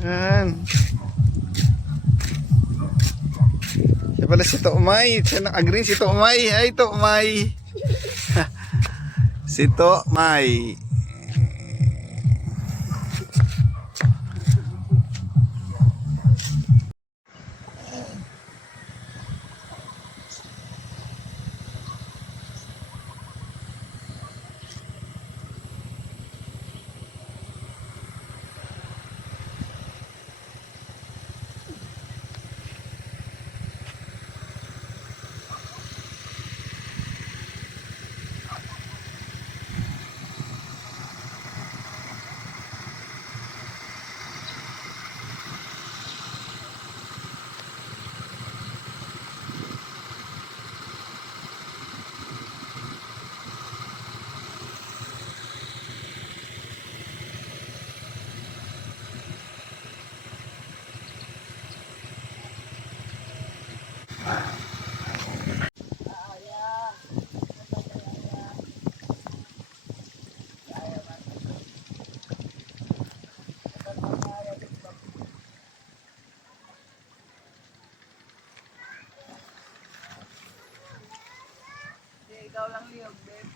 Yan. Siya pala si Tomay. Siya naka-green si Tomay. Ay, Tomay. Si Tomay. Ikaw lang liyog, babe.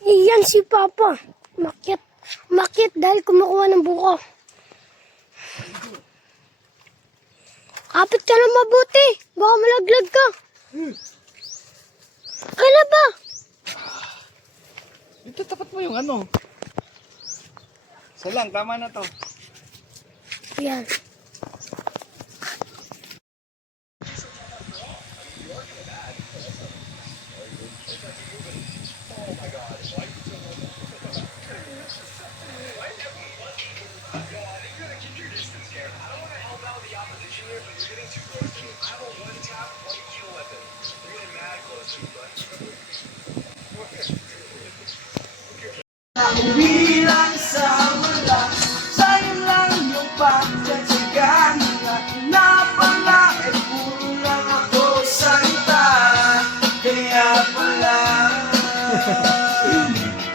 Iyan si Papa. Makit dahil kumukuha ng buko. Kapit ka lang mabuti. Baka malaglag ka. Kailan ba? Dito tapat mo yung ano. Isa lang, tama na to. Yan. Bilang sa wala, sa'yo lang yung pagtsatsaga. Napala, puro lang ako salita. Kaya pala,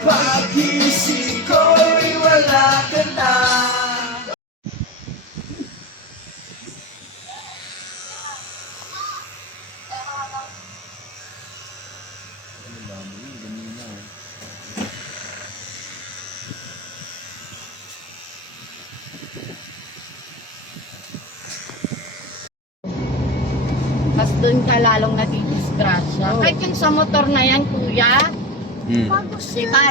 pag-isip ko'y wala ka na. Mas doon ka lalong nadidisgrasya. Kahit yung sa motor na yan, kuya, diba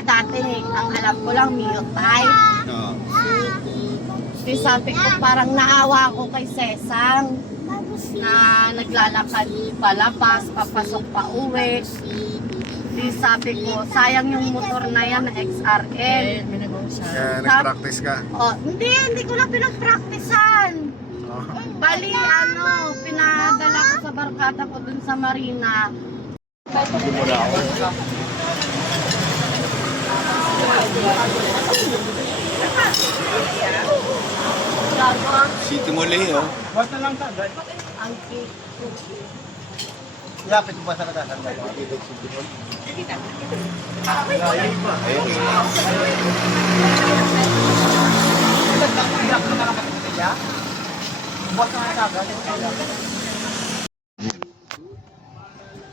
dati, ang alam ko lang, Mio type. Oo. Sabi ko, parang naawa ako kay Sesang na naglalakad palabas, papasok pa uwi. Sabi ko, sayang yung motor na yan na XRL. Kaya nag-practice ka. Oh, hindi ko na pinag-practicean. Bali, pinadala ko sa barkada ko dun sa Marina. City Muli, oh. Basta lang ka, guys. Ang cute. Lapit mo ba sa natasan ba?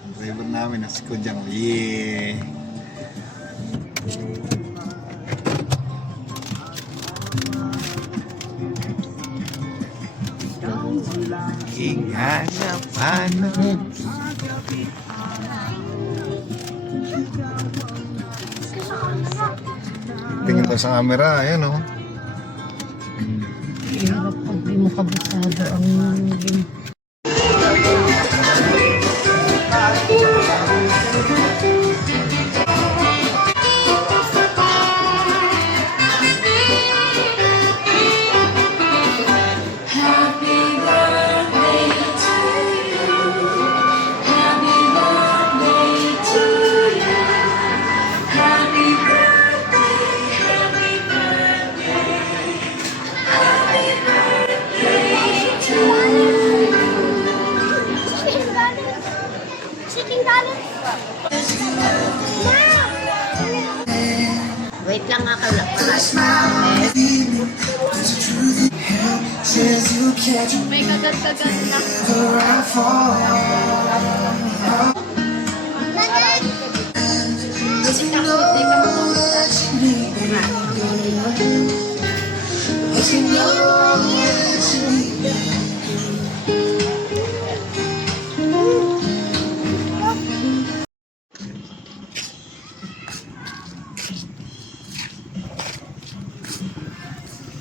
Ang driver namin, nasa Kudyang. Yeah! Hingga paano? Tingin to sa camera, ayan oh. Hirap pag di mo kabisado ang May kagat-kagat na. Kasi ako, hindi ka makakita.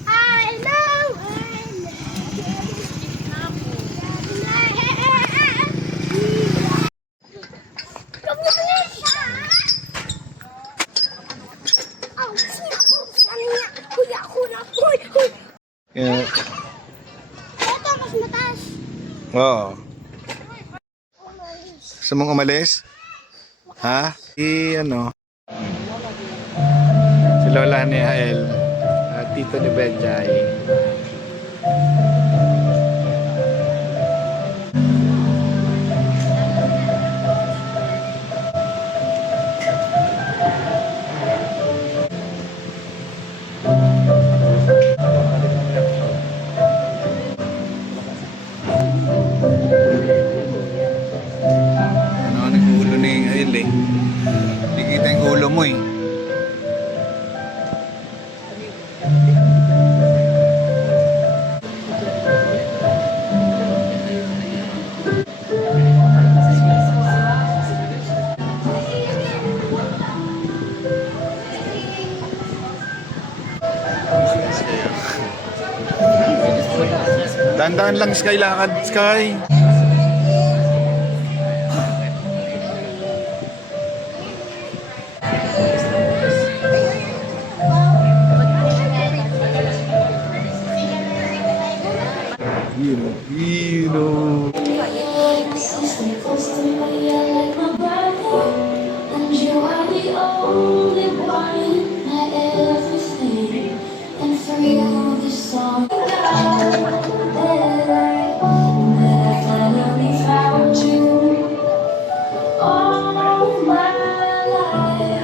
I know. Yeah. Ito, mas mataas. Oo. Gusto mong umalis? Ha? Ano? Si Lola ni Hael at Tito ni Benjay. Ano, nag-ulo na yung Hael eh. Hindi kita yung ulo mo eh. Dahan-dahan lang Sky, lakad Sky. Hero. And you are the only one, my everything. And for you, this song that I finally found you. All my life,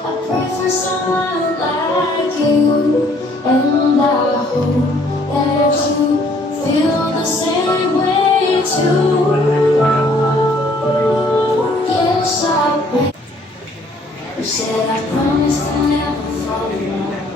I pray for someone like you, and I hope that you feel the same way too. Yes, I pray. You said I promise to never fall in love.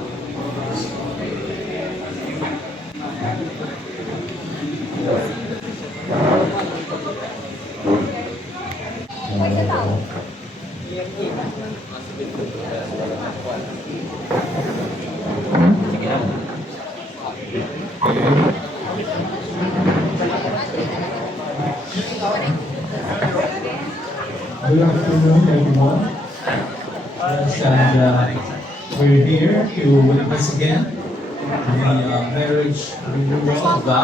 Good afternoon, everyone. We're here to witness again the marriage renewal of God.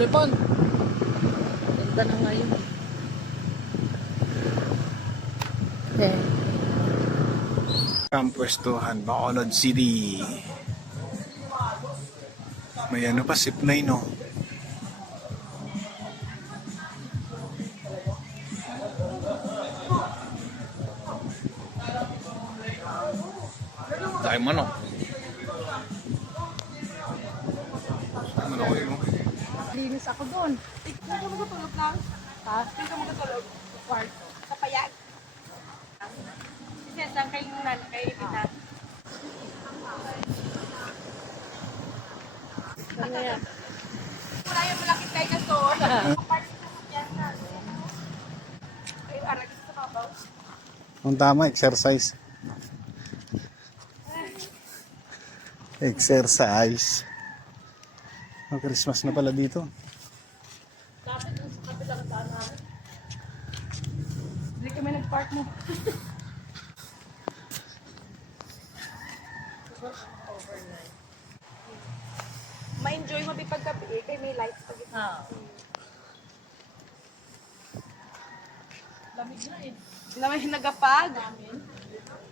Telepon. Ganda na ngayon. Pwestuhan, Bacolod City. May ano pa, zipline no? Dahil manok. Manok yun. Linis ako doon. Ikaw ka magtulog lang? Ha? Ikaw ka magtulog? Kwarto. Sa payag? Kasi saan kay Nan, kay Rita? Ano yan? Wala yung malakit kay Gasol. Party na sa tiyan na. Ay, aragis sa babaw. Ang tama, exercise. Exercise. Oh, Christmas na pala dito. Hindi kami nag-park mo. Ma-enjoy mo mabipag gabi, kay may lights pag ito. Lamig na eh. Lamig nagapag.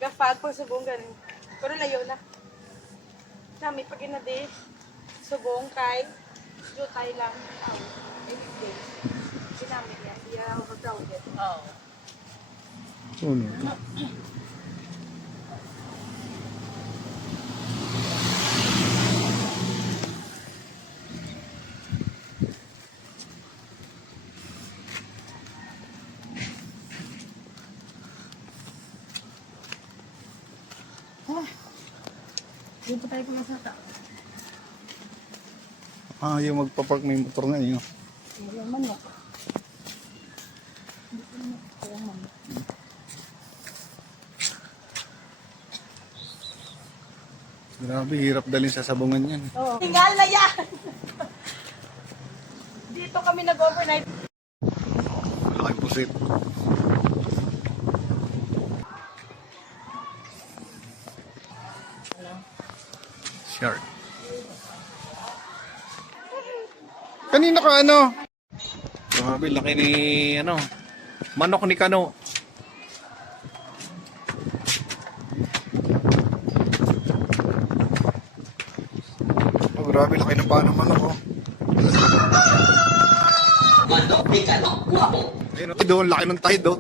Gapag pag subong ganun. Pero layo na. Nami pag inadi, subong kay, jutay lang. Every day. Ginamit yan. Di yan overcrowded. Oo. Uno. Dito tayo kumasata. Yung magpapark may motor na yun. Yung manok. Grabe, hirap dalhin sa sabungan yan. Tingal na yan! Dito kami nag-overnight. Malaking pusit. Shark. Kanina ka ano? Grabe, laki ni ano, manok ni Kano. Oh, grabe, laki ng paa ng manok oh. Manok ni Kano, guwapo. Ayun oh, doon, laki ng tide oh.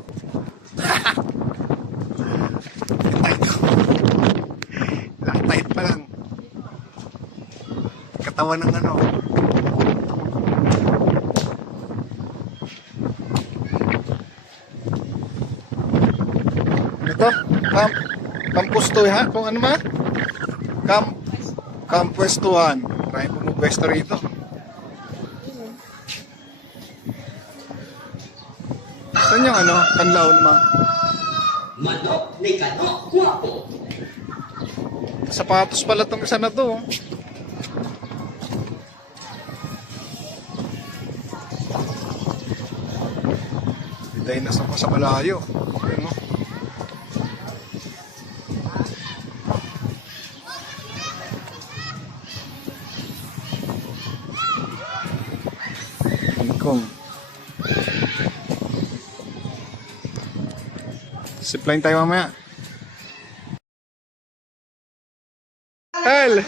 Tide oh. Laki tide pa lang. Katawan ng ano. Ito, kampustuhan, kung ano ba? Kampwestuhan. Maraming pumupwesto rito. Saan yung ano? Kanlaon ma? Manok ni Kano, guwapo. Sapatos pala tong isa na to. Oh. Dahil nasa pa sa malayo. Ayun, oh. Hong Kong. Zipline tayo mamaya. Hel!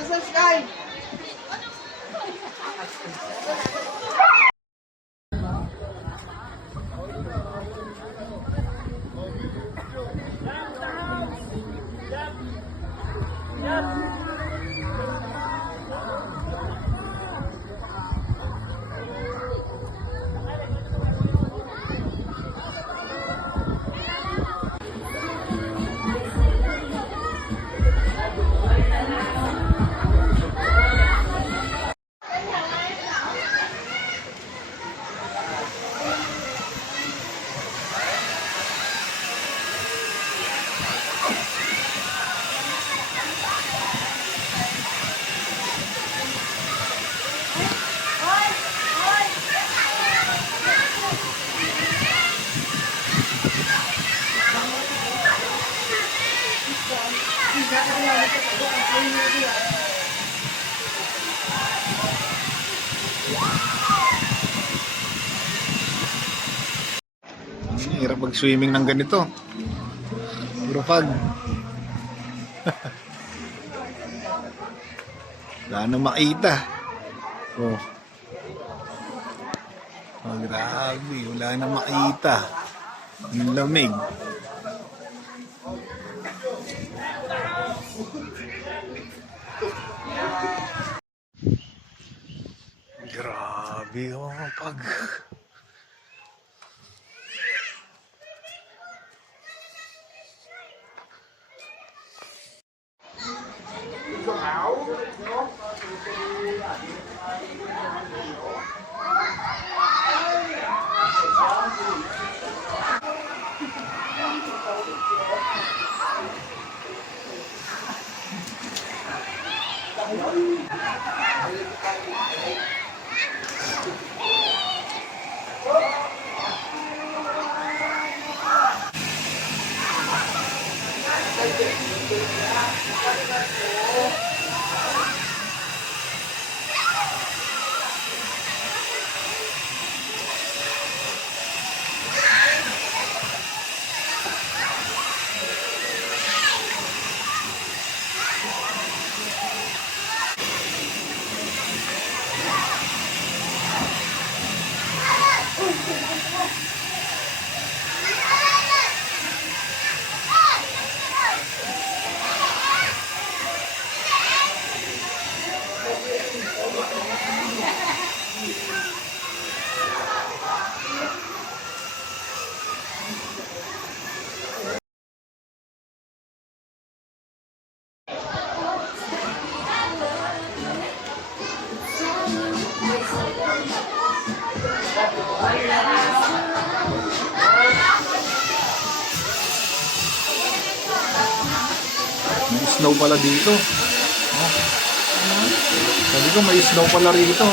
Hirap mag-swimming ng ganito. Puro pag. Wala na makita. Oh. Oh, grabe. Wala na makita. Ang lamig. Grabe oh, pag. snow pala dito. Oh. Sabi ko may snow pala rito.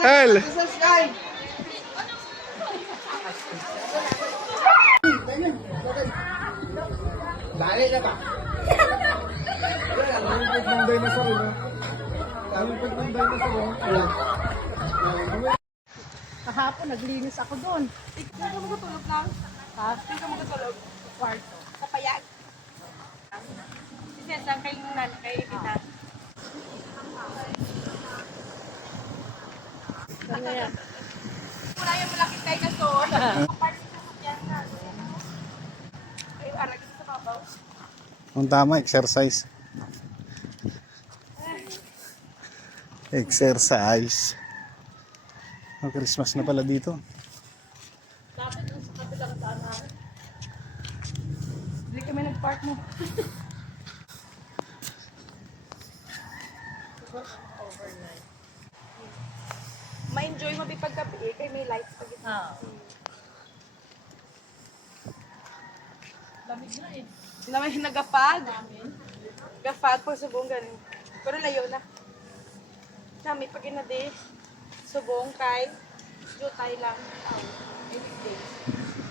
Hel! Kahapon, naglinis ako doon. Hindi ka magutulog lang. Ha? Hindi ka magutulog. Kwarto. Sa payag. Si Sesang kay Nan, kay Rita. Ano yan? Wala yung malaki kay na soon. Kapag sasakyan na. Ay, arag sa babaw. Ang tama, exercise. Exercise. Ang Christmas na pala dito. Dapat yung sa kabilang daan. Hindi kami nag-park mo. Ma-enjoy mo paggabi eh, kay may lights pag ito. Lamig na eh. Na may nagapag. Gapag pag subong ganun. Pero layo na. Nami pag inadi. Subong kay jutay lang. Every day.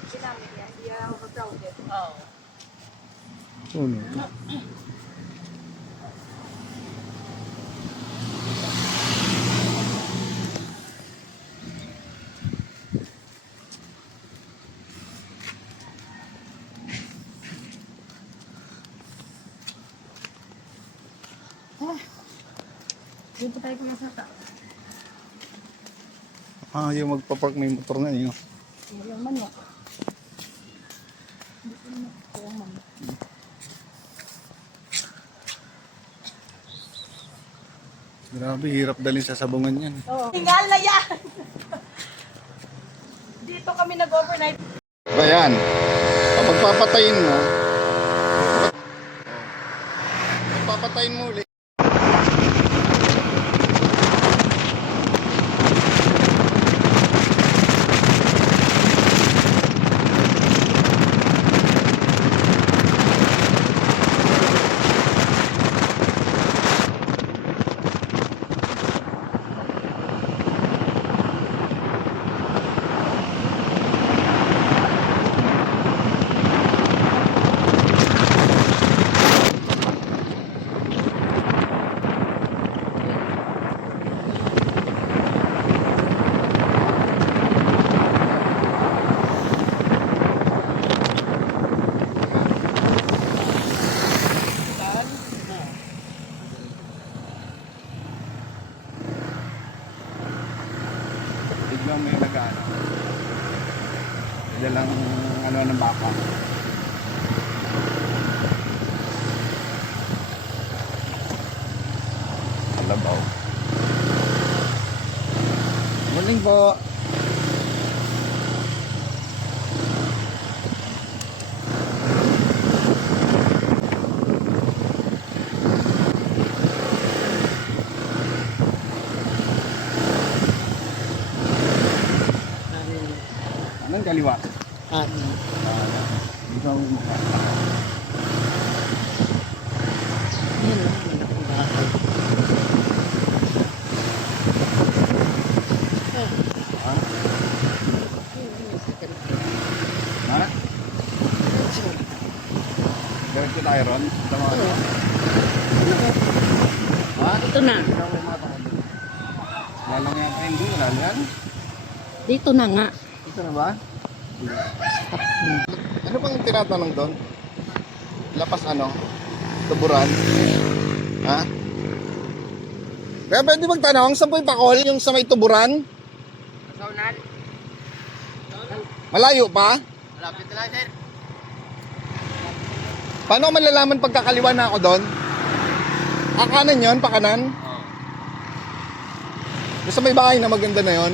Ginamit yan. Hindi yan overcrowded. Oo. Uno. Dito tayo kumasata. Ah, yung magpapark may motor na yun. Yung manok. Grabe, hirap dalhin sa sabungan yan. Tinggal na yan! Dito kami nag-overnight. Ba yan? Kapag papatayin mo, papatayin mo ulit. Biglang may nag-ano. Dalang ano ng baka. Alabaw. Morning po. Anong kaliwa? Dito ang mukha. Ha? Diretso tayo ron? Tama ka? Ha? Ito na. Lalang yata hindi. Wala yan. Dito na nga. Ito na ba? Ano bang tinatanong doon? Lapas ano? Tuburan? Ha? Kaya pwede magtanong, saan po yung pakol? Yung sa may tuburan? Saunan. Malayo pa? Malapit na lang, sir. Paano ko malalaman pagkakaliwa na ako doon? Kanan yun? Pakanan? Oo. Basta may bahay na maganda na yon.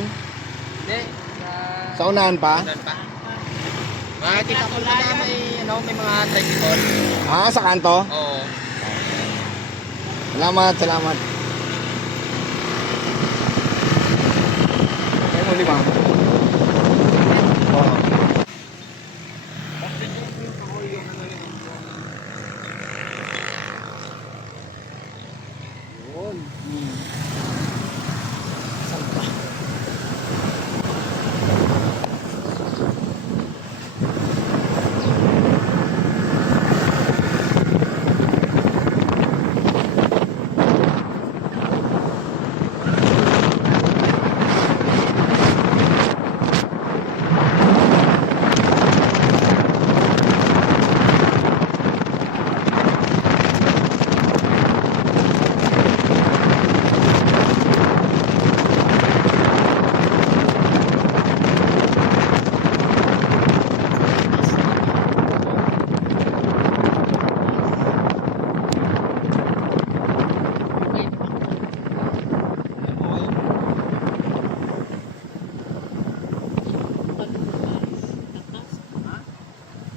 Hindi. Sa unahan pa? Saunan pa. Makikita ko na may mga tricycle. Ah, sa kanto? Oo. Salamat, salamat. Kaya mo lima? Oo.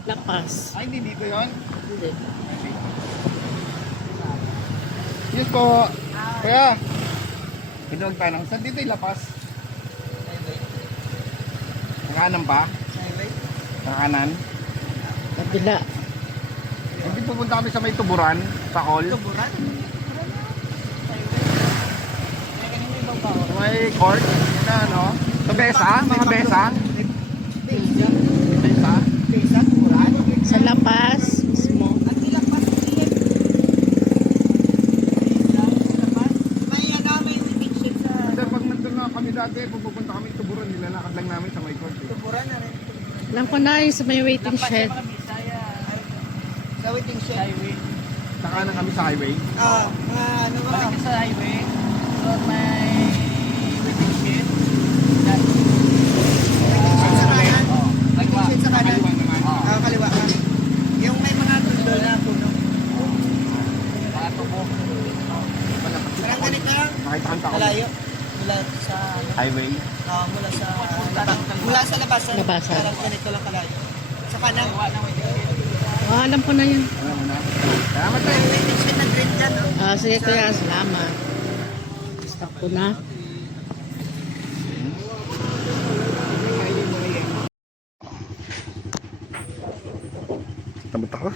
Lapas. Ay, hindi dito yun? Hindi. Yes po. Kaya, ito ang tanong, saan dito yung lapas? Sa kanan pa? Sa kanan? Kabila. Hindi pupunta kami sa may tuburan, sa Col. Tuburan? May court, na ano? Sa Besa, mga Besa. Besa. Sa Lapas mismo. Sir, pag nandun na kami dati, pupunta kami tuburan, nilalakad lang namin sa may court. Alam ko na yung sa may waiting shed. Sa waiting shed. Saka na kami sa highway. Balik sa highway. So, doon may waiting shed. Sa kanan. Kaliwa. Sa kanan. Kaliwa naman. Kaliwa ka. Yung may mga tundo na puno. Mga tubo. Parang ganito lang. Makita kang tao. Malayo. Mula sa Highway. mula sa labasan. Labasan. Parang ganito lang kalayo. Sa kanan. Oh, alam ko na yun. Salamat tayo. May waiting shed na green dyan, no? Sige kuya, salamat. Stop ko na. Tamad ako.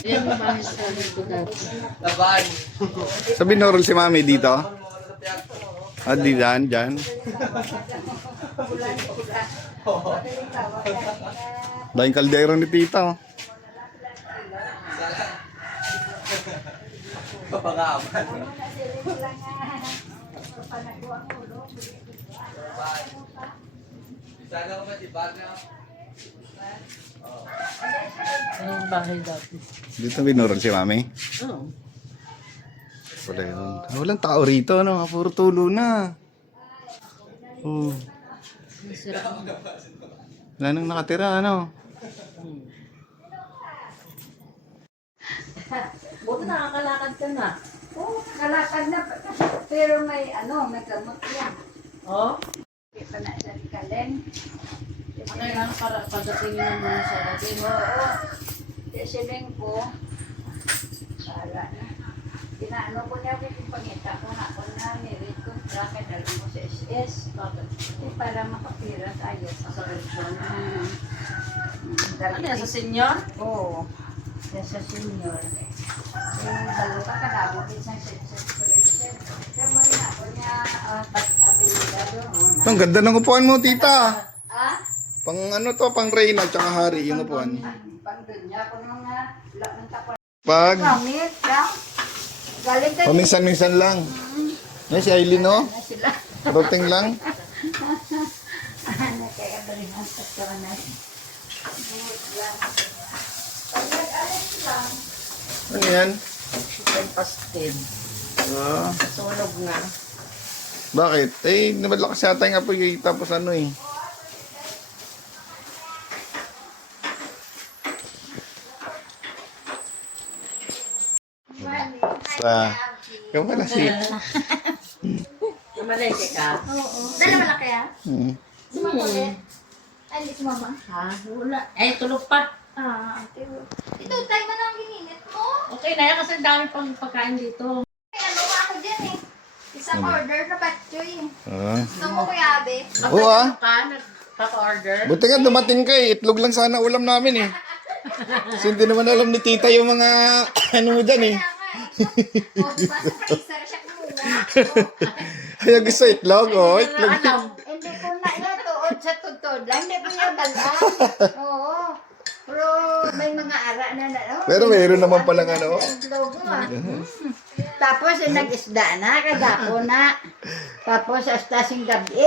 Yan yung bahay sa ko dati. Sa Binorol si Mami dito? Ah, di dyan. Dahil kaldero ni Tita. Oh. Yung bahay dati. Dito Binorol si Mami. Oo. Wala yun. Walang tao rito, no? Puro tulo na. Oh. Wala nang nakatira, ano? Buti nakakalakad ka na. Oo, kalakad na. Pero may may gamot yan. Oh? Hindi pa na sa Kalen. Kailangan para pagdatingin mo muna sa lagi. Oo. Sileng ko. Para na. Inaano ko niya yung pangita ko na ako na nirit ko. Bakit dali mo sa SS. Para makapira tayo sa resyon. Ano yan, sa senior? Oo. Yan sa senior. Yung dalo ka kadamo din sa senior. Kaya mo rin ako niya abilidad doon. Ang ganda ng upuan mo, Tita. Ah? Pang ano to, pang Reyna tsaka Hari, yung upuan. Pang dunya ko nung lakang tapos. Pag, Pamit ka. Galing ka paminsan-minsan lang. Yan si Aileen, no? na sila. Roting lang. Kaya balik ang pagkawanan. Pag nag-alis lang. Ano yan? Chicken pastel. Ah, Sunog na. bakit? Eh, nabalakas yata yung apoy tapos ano eh. Sa... Ikaw pala si... Namaleke ka? Dala malaki ah? Hmm. Sumakulit. Ay, hindi sumama. Ha? Wala. Eh, tulog pa. Okay. Ito, tayo mo nang gininit mo. Okay na yan kasi ang dami pang pagkain dito. May ano ako dyan eh. Isang order na batchoy. Ah. Gusto mo kuya Abe? Oo ah. Ka, nagpapa-order. Buti nga dumating ka eh. Itlog lang sana ulam namin eh. Kasi hindi naman alam ni Tita yung mga ano mo dyan eh. O, diba sa freezer siya kumuha? Ay, gusto itlog oh. Itlog. Alam. Hindi ko na tuod sa tutod lang. Hindi ko niya balaan. Oo. Pero may mga ara na oh, Pero mayroon naman palang ano. itlog mo ah. Tapos nag-isda na, kagapo na. Tapos hasta sing gabi.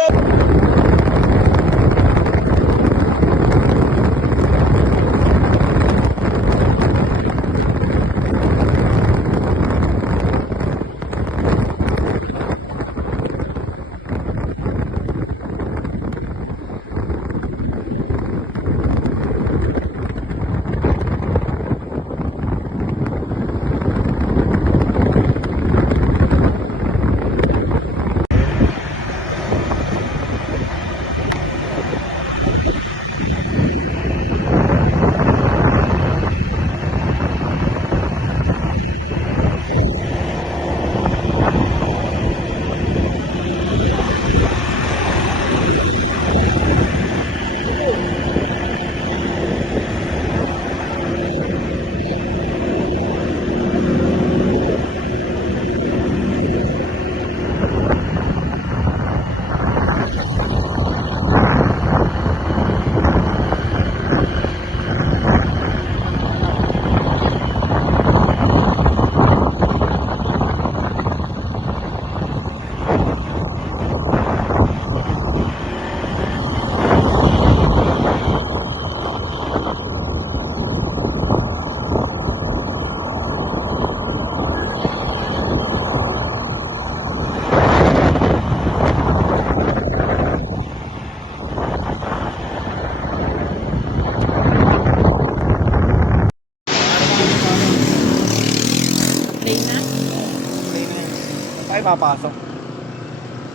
Ay, papasok.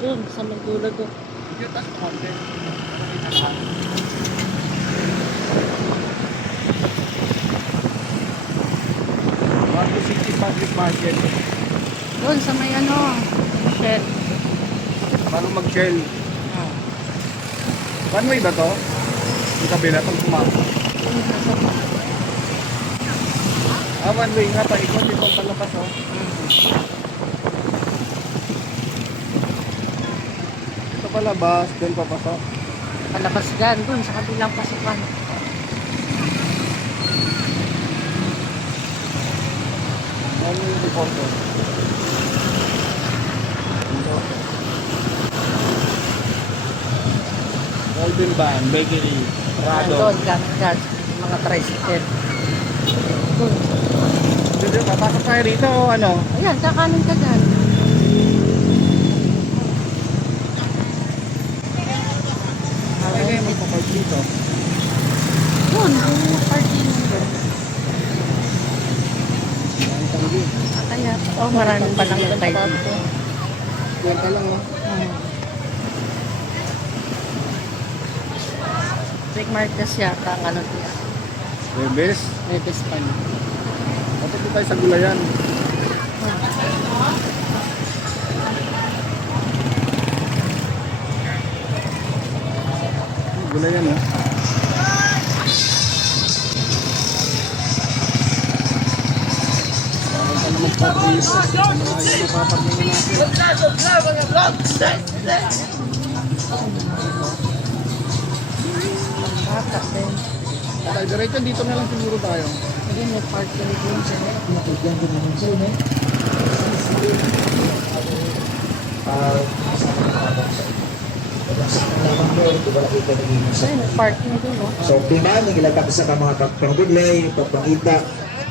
Doon, sa may gulay doon. Yung taas konti. Marco City Public Market. Doon, sa may shed. Paano mag-shell? One way ba to? Yung kabila itong pumasok. Doon, nasa One way nga, paikot itong palabas oh. Ito palabas, doon papasok. palabas dyan. Doon, sa kabilang pasukan. Ano yung reporter? Golden Van, Bakery, Prado. Doon, gamit dyan. Mga tricycle. Doon. Dito, papasok tayo rito o ano? Ayan, kakanin ka dyan. Ay, kayo magpapark dito. Doon, yung parking doon. Kaya, maraming palang tayo dito. Kwenta lang no? Big Marcos yata ang niya. Bebes. Rebes pa niya. Dapat tayo sa gulayan. Gulayan ha? Bata din. Kaya diretso dito na lang siguro tayo. Hindi, may parking din dyan. Ay, may parking din, oh. So, piman, ang ilatag sa mga pagpanggulay, pagpangita,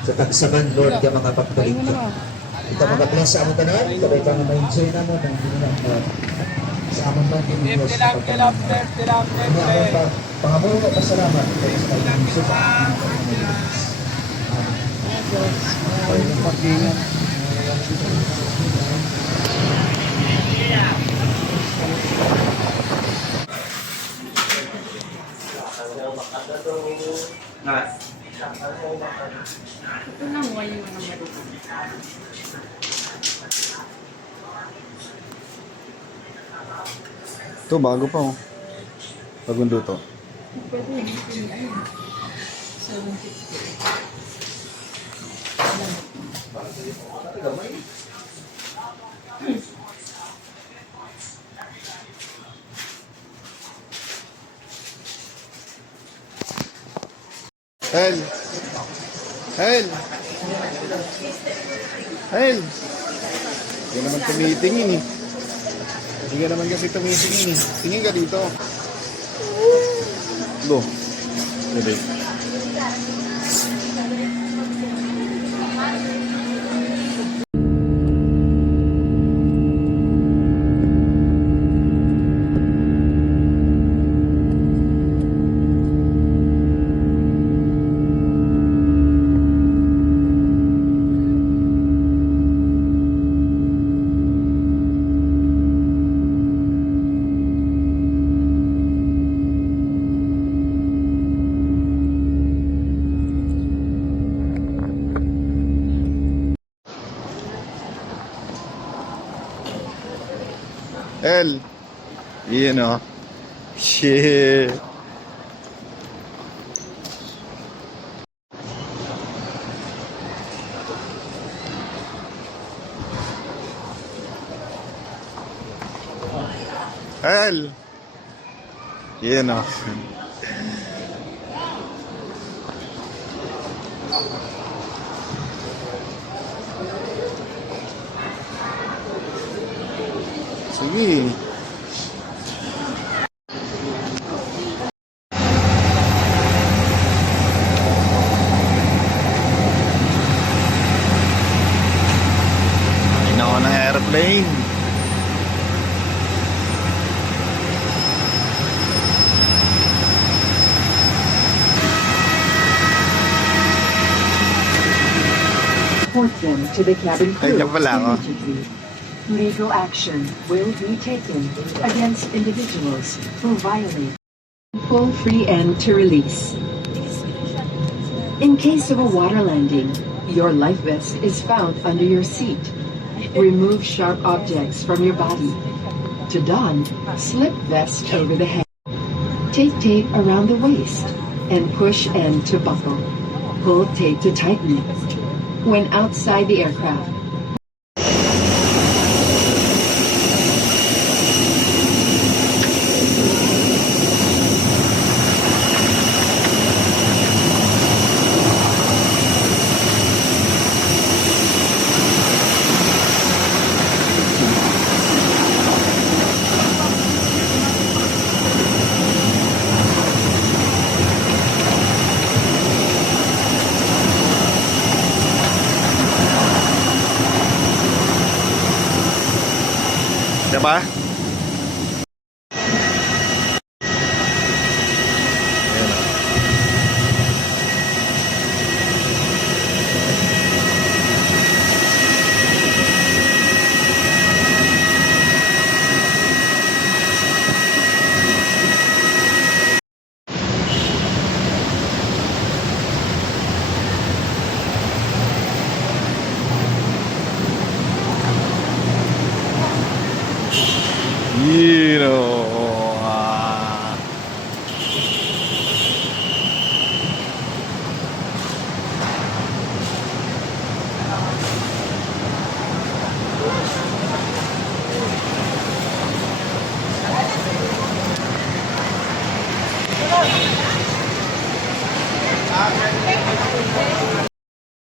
sa tagsaman, Lord, yung mga pagpalit ka. Ito mga bless sa among tanan, kabay ka nga ma-enjoy na mo, ng ginang sa among man, yung Diyos. Pangamulo ka, pasalamat, kaya sa tayo ng Jesus. Ay, yung parkingan. Ito na mo yung mga marunong. Ito, bago pa oh. Bagong luto. Pwede yung ayun. 750. Hel! Hel! Hel! Hindi naman tumitingin eh. Hindi ka naman kasi tumitingin eh. Tingin ka dito. Go. Bebe. El. Iyan o. Shit. El. Iyan o. Sige. Ayun ako ng airplane. Report them to the cabin crew. Ay, yan pala ako. immediately. Legal action will be taken against individuals who violate full free end to release. In case of a water landing, your life vest is found under your seat. Remove sharp objects from your body. To don, slip vest over the head. Take tape around the waist and push end to buckle. Pull tape to tighten. When outside the aircraft, Diba? You know.